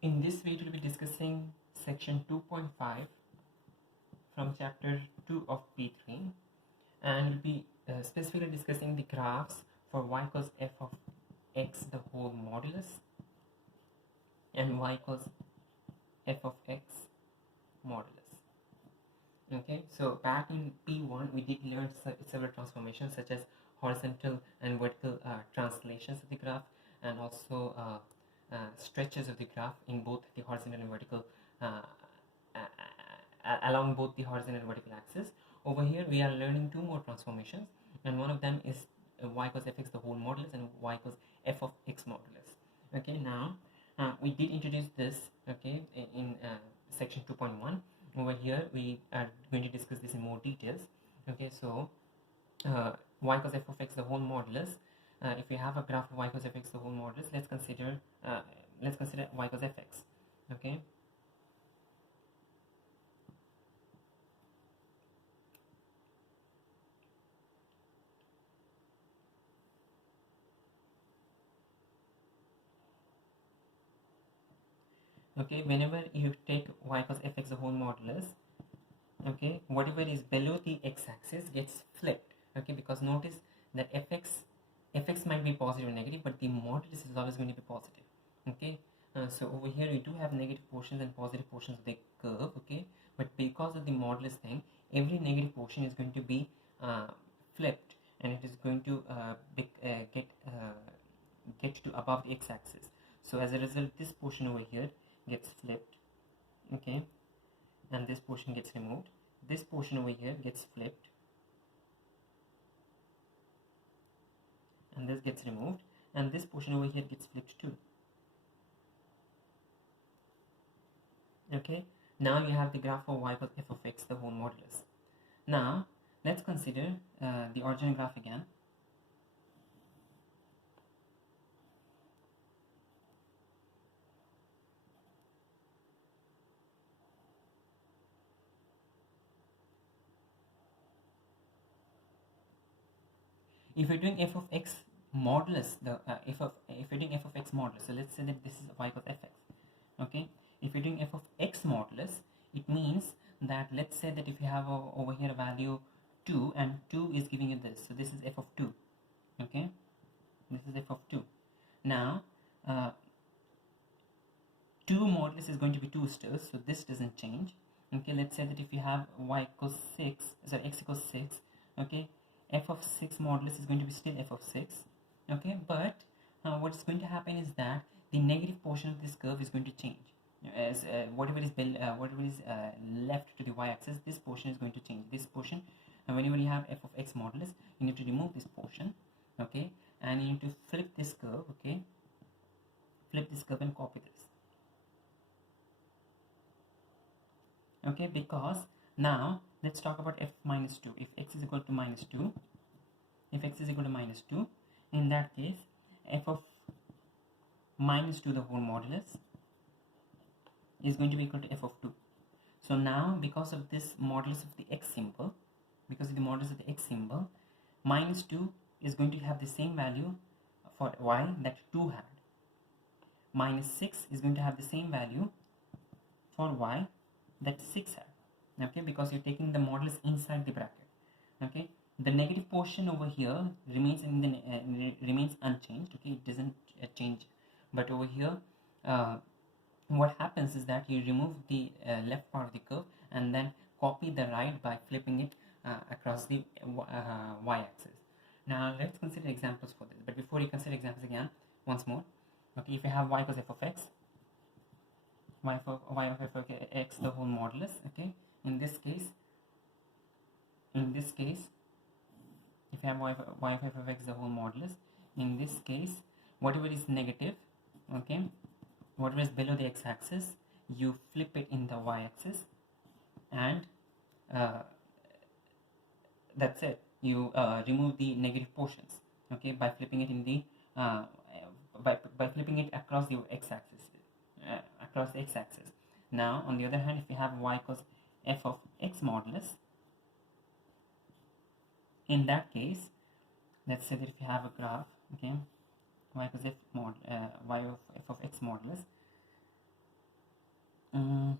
In this video, we'll be discussing section 2.5 from chapter 2 of P3, and we'll be specifically discussing the graphs for y equals f of x the whole modulus and y equals f of x modulus. Okay, so back in P1 we did learn several transformations such as horizontal and vertical translations of the graph, and also stretches of the graph in both the horizontal and vertical along both the horizontal and vertical axis. Over here we are learning two more transformations, and one of them is y equals fx the whole modulus and y equals f of x modulus. Okay, now we did introduce this, okay, in section 2.1. Over here we are going to discuss this in more details. Okay, so y equals f of x the whole modulus. If we have a graph of y equals fx the whole modulus, let's consider y equals fx. Okay, okay, whenever you take y equals fx the whole modulus, okay, whatever is below the x-axis gets flipped. Okay, because notice that fx might be positive or negative, but the modulus is always going to be positive. Okay, so over here we do have negative portions and positive portions of the curve. Okay, but because of the modulus thing, every negative portion is going to be flipped, and it is going to get to above the x-axis. So as a result, this portion over here gets flipped. Okay, and this portion gets removed. This portion over here gets flipped, and this gets removed, and this portion over here gets flipped too. Okay, now you have the graph of y equals f of x the whole modulus. Now let's consider the original graph again. If you're doing f of x modulus, if you're doing f of x modulus, so let's say that this is y equals fx. Okay, if you're doing f of x modulus, it means that, let's say that if you have over here a value 2 and 2 is giving you this, so this is f of 2. Okay, this is f of 2. Now 2 modulus is going to be 2 still, so this doesn't change. Okay, let's say that if you have y equals 6, sorry, x equals 6, okay, f of 6 modulus is going to be still f of 6. Okay, but what is going to happen is that the negative portion of this curve is going to change. As whatever is left to the y-axis, this portion is going to change. This portion, whenever you have f of x modulus, you need to remove this portion. Okay, and you need to flip this curve. Okay, flip this curve and copy this. Okay, because now let's talk about f minus 2. If x is equal to minus 2, in that case f of minus 2 the whole modulus is going to be equal to f of 2. So now, because of this modulus of the x symbol, minus 2 is going to have the same value for y that 2 had. Minus 6 is going to have the same value for y that 6 had. Okay, because you're taking the modulus inside the bracket. Okay, the negative portion over here remains remains unchanged. Okay, it doesn't change, but over here what happens is that you remove the left part of the curve and then copy the right by flipping it across the y-axis. Now let's consider examples for this, but before you consider examples again, once more, okay, if you have y equals f of x, y of f of x the whole modulus, okay, in this case, if you have y of f of x the whole modulus, in this case, whatever is negative, okay, whatever is below the x-axis, you flip it in the y-axis, and that's it. You remove the negative portions, okay, by flipping it in the by flipping it across the x-axis, Now, on the other hand, if you have y equals f of x modulus, in that case, let's say that if you have a graph, okay, y equals y of f of x modulus, In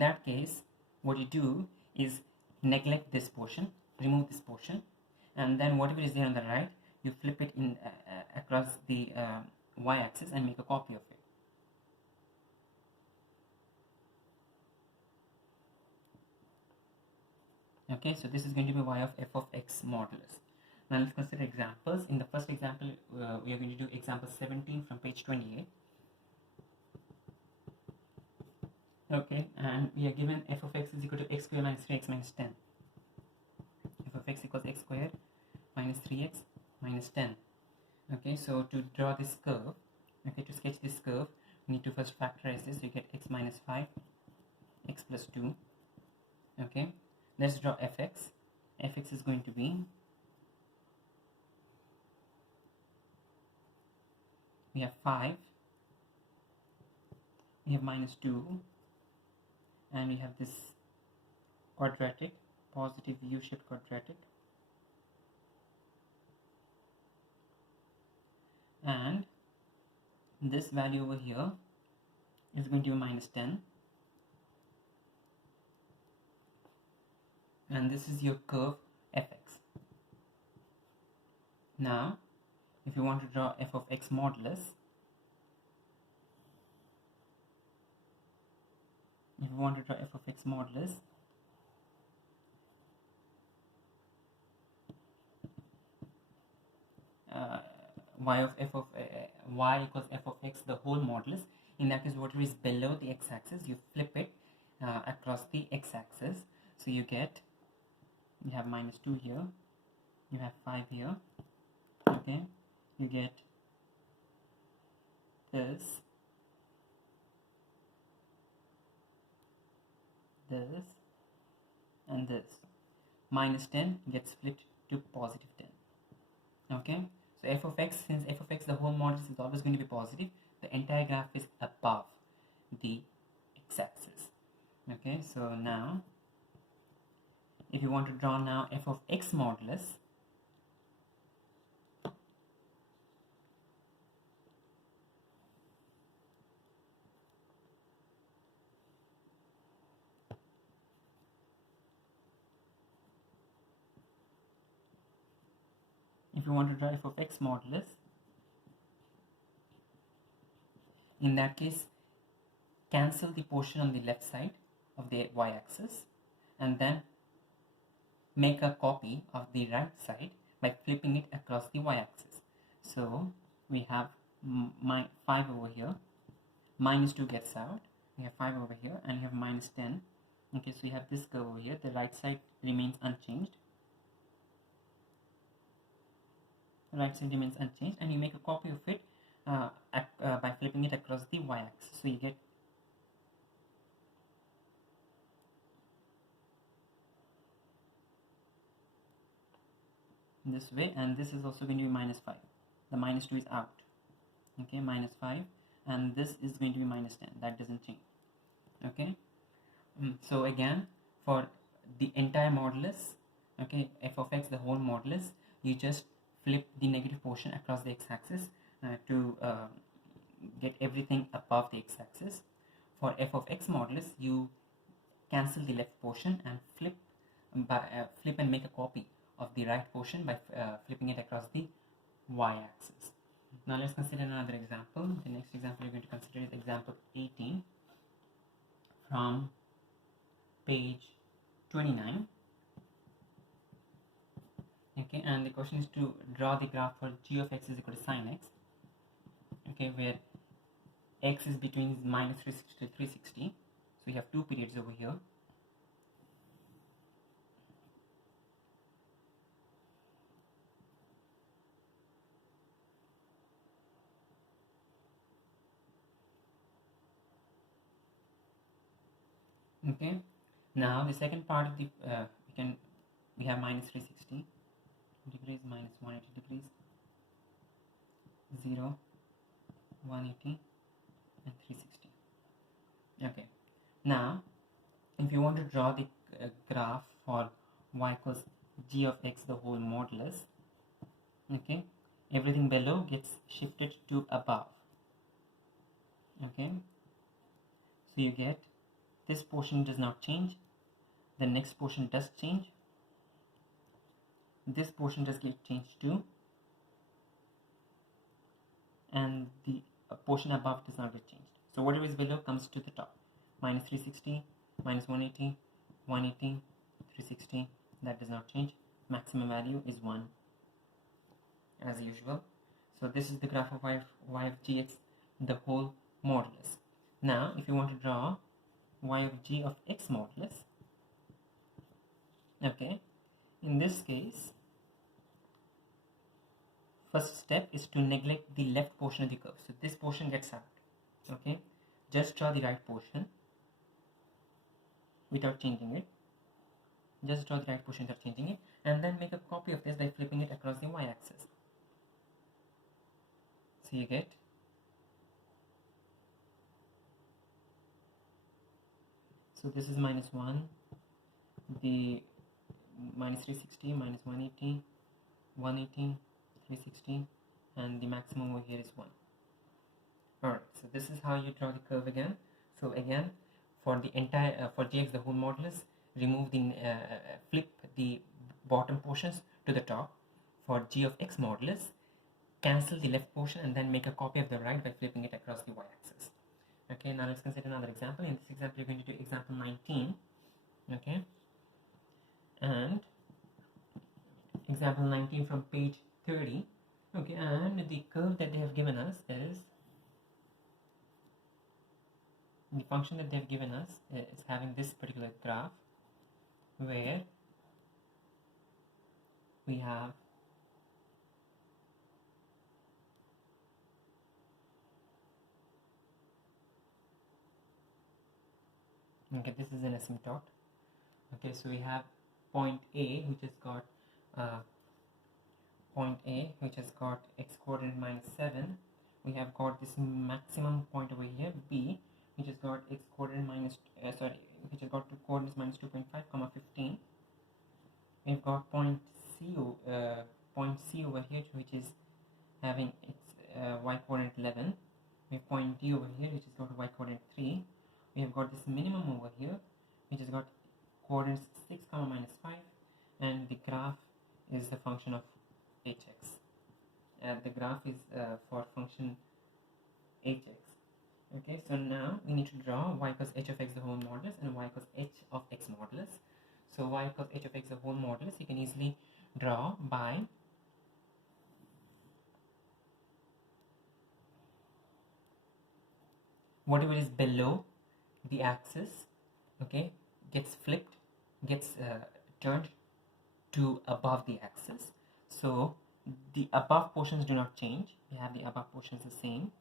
that case, what you do is neglect this portion, remove this portion, and then whatever is there on the right, you flip it in across the y-axis and make a copy of it. Okay, so this is going to be y of f of x modulus. Now let's consider examples. In the first example, we are going to do example 17 from page 28. Okay, and we are given f of x is equal to x squared minus 3x minus 10. F of x equals x squared minus 3x minus 10. Okay, so to draw this curve, okay, to sketch this curve, we need to first factorize this. So you get x minus 5, x plus 2. Okay, let's draw fx. Fx is going to be, we have 5, we have minus 2, and we have this quadratic, positive u-shaped quadratic, and this value over here is going to be minus 10, and this is your curve fx. Now if you want to draw f of x modulus, y of f of y equals f of x the whole modulus. In that case, whatever is below the x-axis, you flip it across the x-axis. So you have minus 2 here, you have 5 here. Okay, you get this, and this. Minus 10 gets flipped to positive 10. Okay, so f of x, since f of x the whole modulus is always going to be positive, the entire graph is above the x-axis. Okay, so now if you want to draw now f of x modulus, f of x modulus, in that case, cancel the portion on the left side of the y-axis and then make a copy of the right side by flipping it across the y-axis. So we have 5 over here, minus 2 gets out, we have 5 over here, and you have minus 10. Okay, so you have this curve over here, the right side remains unchanged. And you make a copy of it by flipping it across the y-axis. So you get this way, and this is also going to be minus 5. The minus 2 is out. Okay, minus 5, and this is going to be minus 10. That doesn't change. Okay, so again, for the entire modulus, okay, f of x the whole modulus, you just flip the negative portion across the x-axis to get everything above the x-axis. For f of x modulus, you cancel the left portion and flip and make a copy of the right portion by flipping it across the y-axis. Now let's consider another example. The next example we're going to consider is example 18 from page 29. Okay, and the question is to draw the graph for g of x is equal to sine x. Okay, where x is between minus 360 to 360. So you have two periods over here. Okay, now the second part of the we have minus 360 degrees, minus 180 degrees, 0, 180, and 360. Okay, now if you want to draw the graph for y equals g of x the whole modulus, okay, everything below gets shifted to above. Okay, So you get this portion does not change, the next portion does change, this portion does get changed too, and the portion above does not get changed. So whatever is below comes to the top. Minus 360, minus 180, 180, 360, that does not change. Maximum value is 1 as usual. So this is the graph of y of gx, the whole modulus. Now if you want to draw y of g of x modulus, okay, in this case first step is to neglect the left portion of the curve. So this portion gets out, okay, just draw the right portion without changing it. Just draw the right portion without changing it, and then make a copy of this by flipping it across the y-axis. So you get so this is minus 1, the minus 360, minus 180, 180, 360, and the maximum over here is 1. Alright, so this is how you draw the curve again. So again, for the entire for gx the whole modulus, remove the flip the bottom portions to the top. For g of x modulus, cancel the left portion and then make a copy of the right by flipping it across the y-axis. Okay, now let's consider another example. In this example, you're going to do example 19. Okay, and example 19 from page 30. Okay, and the curve that they have given us is the function that they have given us is having this particular graph where we have okay, this is an asymptote. Okay, so we have point A which has got x coordinate minus 7. We have got this maximum point over here B which has got x coordinate minus which has got coordinates minus 2.5 comma 15. We've got point C over here which is having its y coordinate 11. We have point D over here which has got y coordinate 3. We have got this minimum over here which has got coordinates 6 comma minus 5, and the graph is the function of hx. The graph is for function hx. Okay, so now we need to draw y equals h of x the whole modulus and y equals h of x modulus. So y equals h of x the whole modulus you can easily draw by whatever is below the axis, okay, gets flipped, gets turned to above the axis. So the above portions do not change. We have the above portions the same,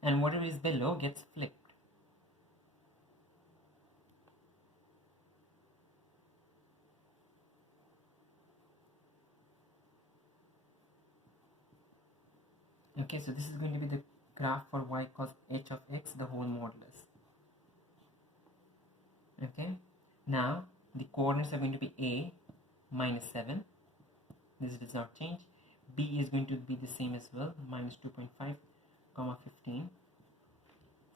and whatever is below gets flipped. Okay, so this is going to be the graph for y equals h of x the whole modulus. Okay, now the coordinates are going to be a minus 7. This does not change. B is going to be the same as well, minus 2.5 comma 15.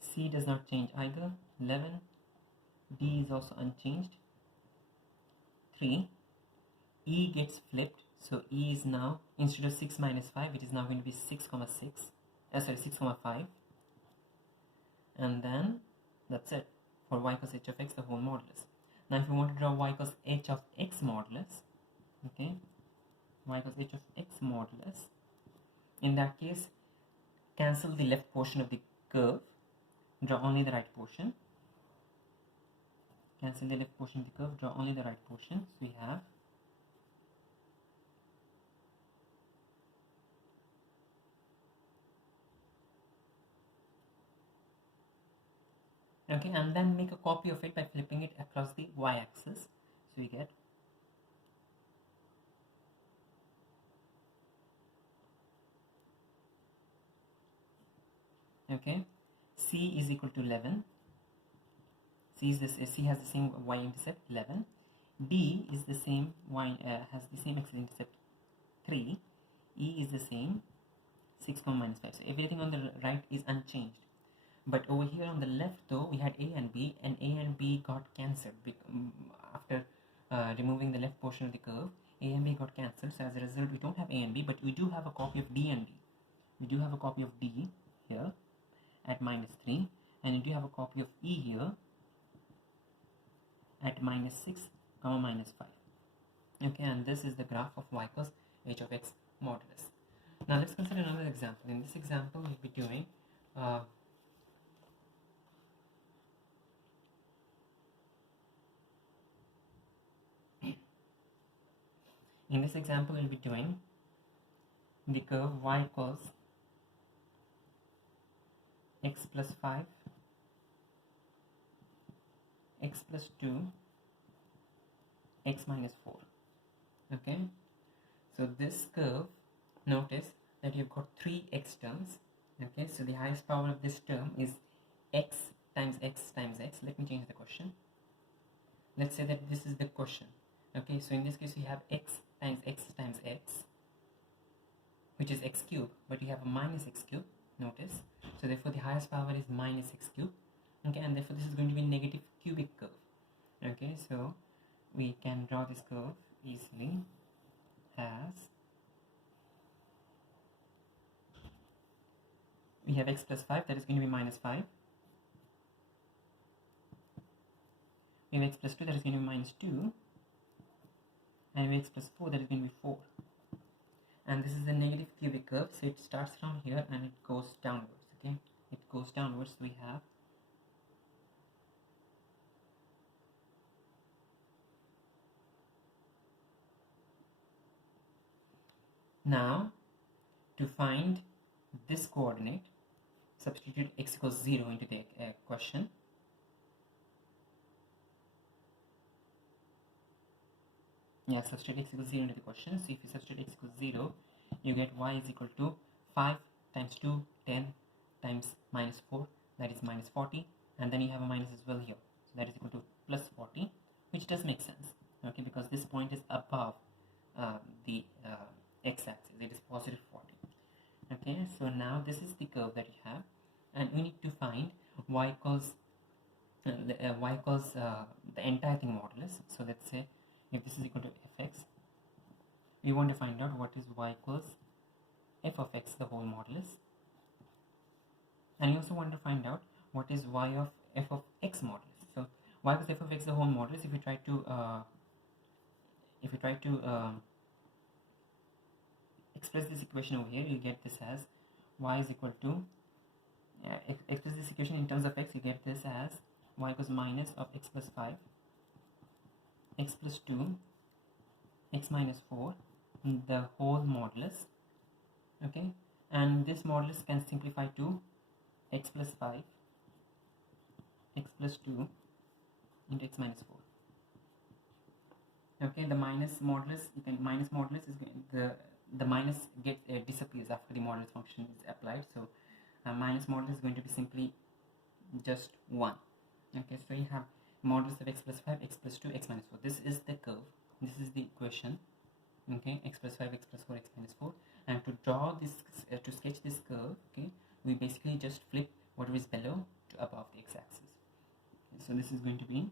C does not change either, 11. D is also unchanged, 3. E gets flipped, so E is now, instead of 6 minus 5, it is now going to be 6 comma 6 comma 5, and then that's it for y equals h of x the whole modulus. Now if you want to draw y equals h of x modulus, okay, y equals h of x modulus, in that case cancel the left portion of the curve, draw only the right portion. Cancel the left portion of the curve, draw only the right portion. So we have okay, and then make a copy of it by flipping it across the y-axis. So we get okay, C is equal to 11. C has the same y-intercept 11. D is the same has the same x-intercept 3. E is the same 6 comma minus 5. So everything on the right is unchanged. But over here on the left though, we had a and b got cancelled after removing the left portion of the curve. A and b got cancelled, so as a result we don't have a and b, but we do have a copy of d and b. We do have a copy of d here at minus 3, and we do have a copy of e here at minus 6 comma minus 5. Okay, and this is the graph of y cos h of x modulus. Now let's consider another example. In this example we'll be doing the curve y cos x plus 5, x plus 2, x minus 4. Okay, so this curve, notice that you've got 3 x terms. Okay, so the highest power of this term is x times x times x. Let me change the question. Let's say that this is the question. Okay, so in this case we have x times x times x, which is x cube, but you have a minus x cube, notice. So therefore the highest power is minus x cube. Okay, and therefore this is going to be a negative cubic curve. Okay, so we can draw this curve easily as we have x plus 5, that is going to be minus 5. We have x plus 2, that is going to be minus 2. And we have x plus 4, that is going to be 4. And this is the negative cubic curve, so it starts from here and it goes downwards. Okay, it goes downwards. So we have now to find this coordinate, substitute x equals 0 into the question. Yeah, substitute x equals 0 into the question. So if you substitute x equals 0, you get y is equal to 5 times 2, 10 times minus 4, that is minus 40, and then you have a minus as well here, so that is equal to plus 40, which does make sense. Okay, because this point is above the x-axis, it is positive 40. Okay, so now this is the curve that you have, and we need to find y cos the entire thing modulus. So let's say if this is equal to fx, we want to find out what is y equals f of x the whole modulus, and you also want to find out what is y of f of x modulus. So y equals f of x the whole modulus, if you try to express this equation over here, you get this as y is equal to express this equation in terms of x, you get this as y equals minus of x plus 5, x plus 2, x minus 4, the whole modulus. Okay, and this modulus can simplify to x plus 5, x plus 2 into x minus 4. Okay, the minus modulus, you can minus modulus is going, the minus gets disappears after the modulus function is applied, so minus modulus is going to be simply just 1. Okay, so you have modulus of x plus 5, x plus 2, x minus 4. This is the curve, this is the equation. Okay, x plus 5, x plus 4, x minus 4. And to draw this, to sketch this curve, okay, we basically just flip whatever is below to above the x-axis. Okay, so this is going to be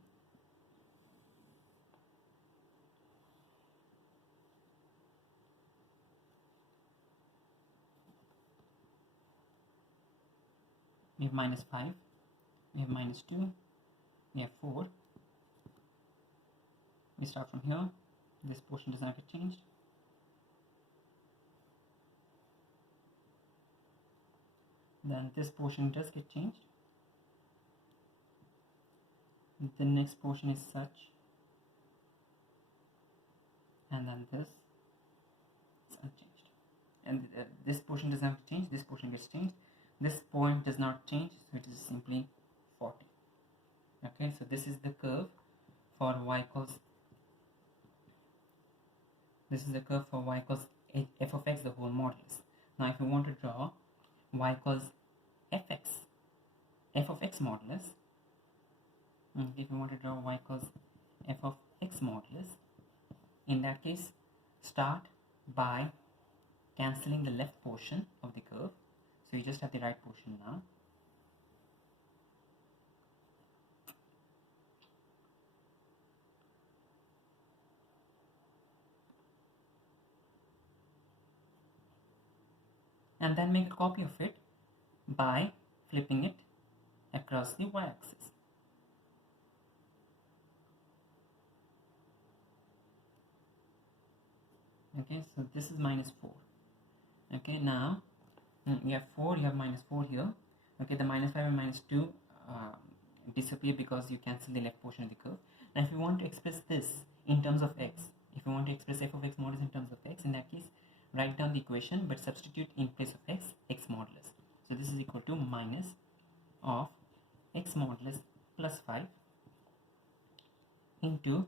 we have minus 5, we have minus 2, we have 4. We start from here, this portion does not get changed. Then this portion does get changed. The next portion is such, and then this is unchanged. And this portion does not change, this portion gets changed. This point does not change, so it is simply 40. Okay, so this is the curve for y equals, this is the curve for y equals f of x the whole modulus. Now if you want to draw y equals fx, f of x modulus, if you want to draw y equals f of x modulus, in that case start by cancelling the left portion of the curve. So you just have the right portion now. And then make a copy of it by flipping it across the y-axis. Okay, so this is minus 4. Okay, now you have 4, you have minus 4 here. Okay, the minus 5 and minus 2 disappear because you cancel the left portion of the curve. Now if you want to express this in terms of x, if you want to express f of x modulus in terms of x, in that case write down the equation but substitute in place of x, x modulus. So this is equal to minus of x modulus plus 5 into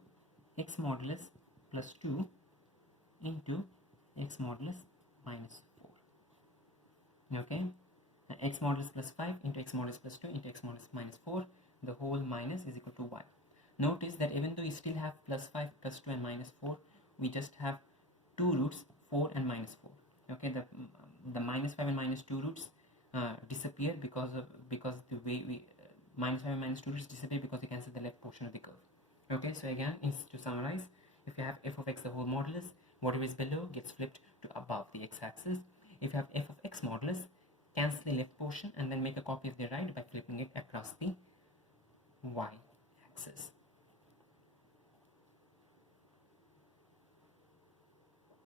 x modulus plus 2 into x modulus minus 4. Okay, x modulus plus 5 into x modulus plus 2 into x modulus minus 4, the whole minus is equal to y. Notice that even though we still have plus 5, plus 2 and minus 4, we just have two roots, 4 and minus 4. Okay, the minus 5 and minus 2 roots disappear because the way we minus 5 and minus 2 roots disappear because we cancel the left portion of the curve. Okay, so again, to summarize, if you have f of x the whole modulus, whatever is below gets flipped to above the x-axis. If you have f of x modulus, cancel the left portion and then make a copy of the right by flipping it across the y-axis.